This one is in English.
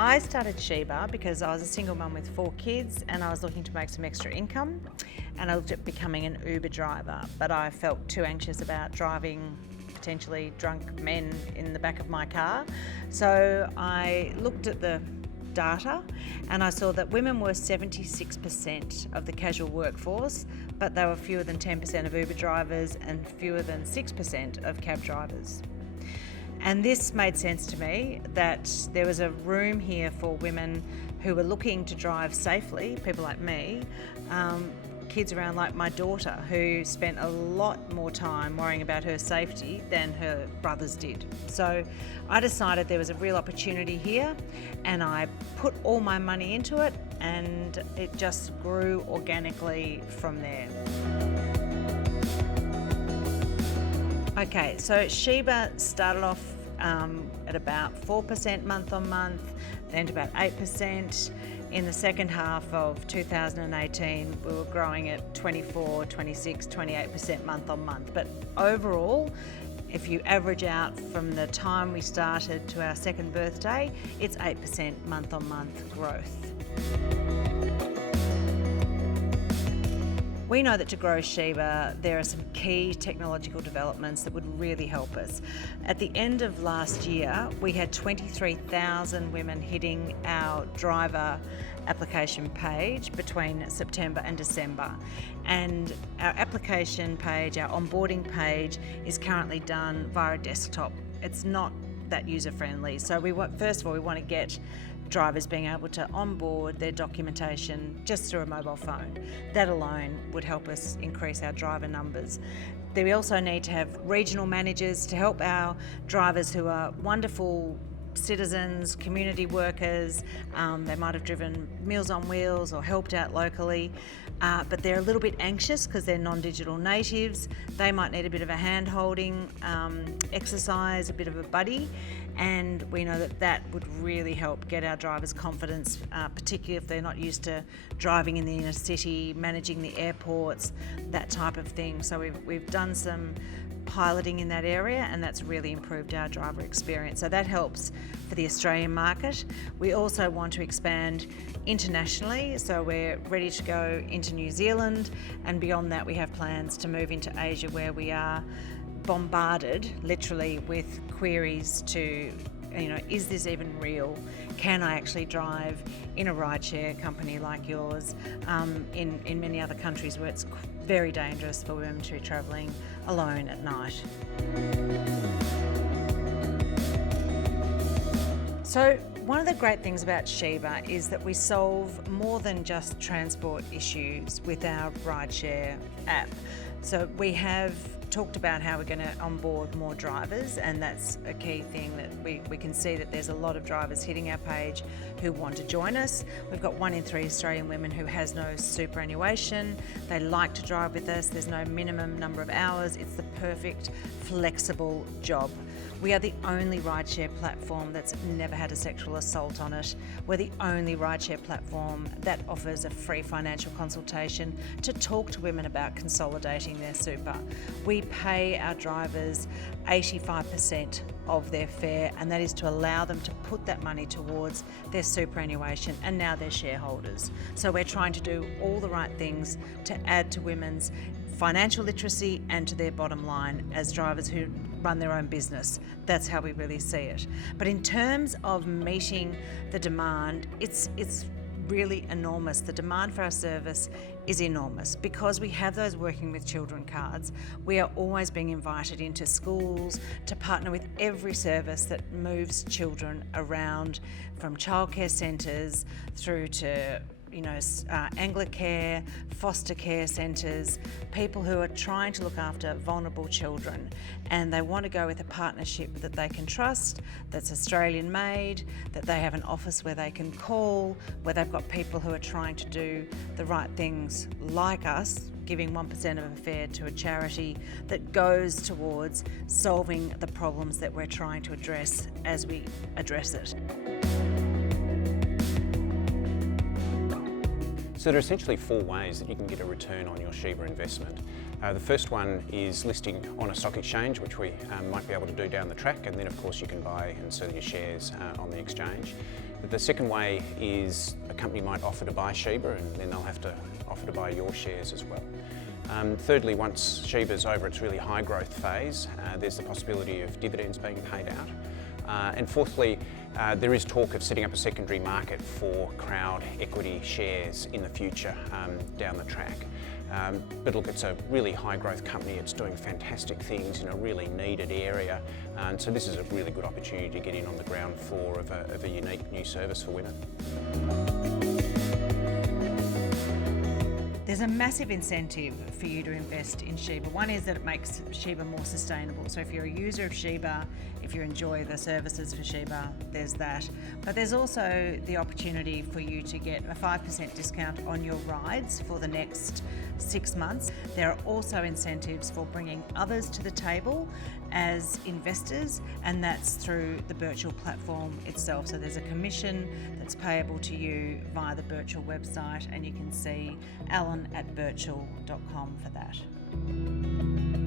I started Sheba because I was a single mum with 4 kids and I was looking to make some extra income, and I looked at becoming an Uber driver, but I felt too anxious about driving potentially drunk men in the back of my car. So I looked at the data and I saw that women were 76% of the casual workforce, but they were fewer than 10% of Uber drivers and fewer than 6% of cab drivers. And this made sense to me that there was a room here for women who were looking to drive safely, people like me, kids around like my daughter who spent a lot more time worrying about her safety than her brothers did. So I decided there was a real opportunity here and I put all my money into it, and it just grew organically from there. Okay, so Sheba started off at about 4% month on month, then to about 8%. In the second half of 2018, we were growing at 24, 26, 28% month on month. But overall, if you average out from the time we started to our second birthday, it's 8% month on month growth. We know that to grow Sheba, there are some key technological developments that would really help us. At the end of last year, we had 23,000 women hitting our driver application page between September and December. And our application page, our onboarding page, is currently done via a desktop. It's not that user-friendly. So first of all, we want to get drivers being able to onboard their documentation just through a mobile phone. That alone would help us increase our driver numbers. We also need to have regional managers to help our drivers who are wonderful citizens, community workers. They might have driven Meals on Wheels or helped out locally, but they're a little bit anxious because they're non-digital natives. They might need a bit of a hand-holding exercise, a bit of a buddy, and we know that that would really help get our drivers' confidence, particularly if they're not used to driving in the inner city, managing the airports, that type of thing. So we've done some piloting in that area, and that's really improved our driver experience. So that helps for the Australian market. We also want to expand internationally, so we're ready to go into New Zealand, and beyond that we have plans to move into Asia, where we are bombarded literally with queries to, is this even real? Can I actually drive in a rideshare company like yours? In many other countries where it's very dangerous for women to be travelling alone at night. So one of the great things about Sheba is that we solve more than just transport issues with our rideshare app. So we have talked about how we're going to onboard more drivers, and that's a key thing that we can see that there's a lot of drivers hitting our page who want to join us. We've got 1 in 3 Australian women who has no superannuation. They like to drive with us. There's no minimum number of hours. It's the perfect flexible job. We are the only rideshare platform that's never had a sexual assault on it. We're the only rideshare platform that offers a free financial consultation to talk to women about consolidating their super. We pay our drivers 85% of their fare, and that is to allow them to put that money towards their superannuation and now their shareholders. So we're trying to do all the right things to add to women's financial literacy and to their bottom line as drivers who run their own business. That's how we really see it. But in terms of meeting the demand, it's really enormous. The demand for our service is enormous. Because we have those working with children cards, we are always being invited into schools to partner with every service that moves children around, from childcare centres through to Anglicare, foster care centres, people who are trying to look after vulnerable children, and they want to go with a partnership that they can trust, that's Australian made, that they have an office where they can call, where they've got people who are trying to do the right things like us, giving 1% of a fare to a charity that goes towards solving the problems that we're trying to address as we address it. So there are essentially 4 ways that you can get a return on your Sheba investment. The first one is listing on a stock exchange, which we might be able to do down the track, and then of course you can buy and sell your shares on the exchange. The second way is a company might offer to buy Sheba, and then they'll have to offer to buy your shares as well. Thirdly, once Sheba's over its really high growth phase, there's the possibility of dividends being paid out. And fourthly, there is talk of setting up a secondary market for crowd equity shares in the future down the track. But look, it's a really high growth company. It's doing fantastic things in a really needed area. And so this is a really good opportunity to get in on the ground floor of a unique new service for women. There's a massive incentive for you to invest in Sheba. One is that it makes Sheba more sustainable. So if you're a user of Sheba, if you enjoy the services for Sheba, there's that. But there's also the opportunity for you to get a 5% discount on your rides for the next 6 months. There are also incentives for bringing others to the table as investors, and that's through the Birchal platform itself. So there's a commission that's payable to you via the Birchal website, and you can see Alan at birchal.com for that.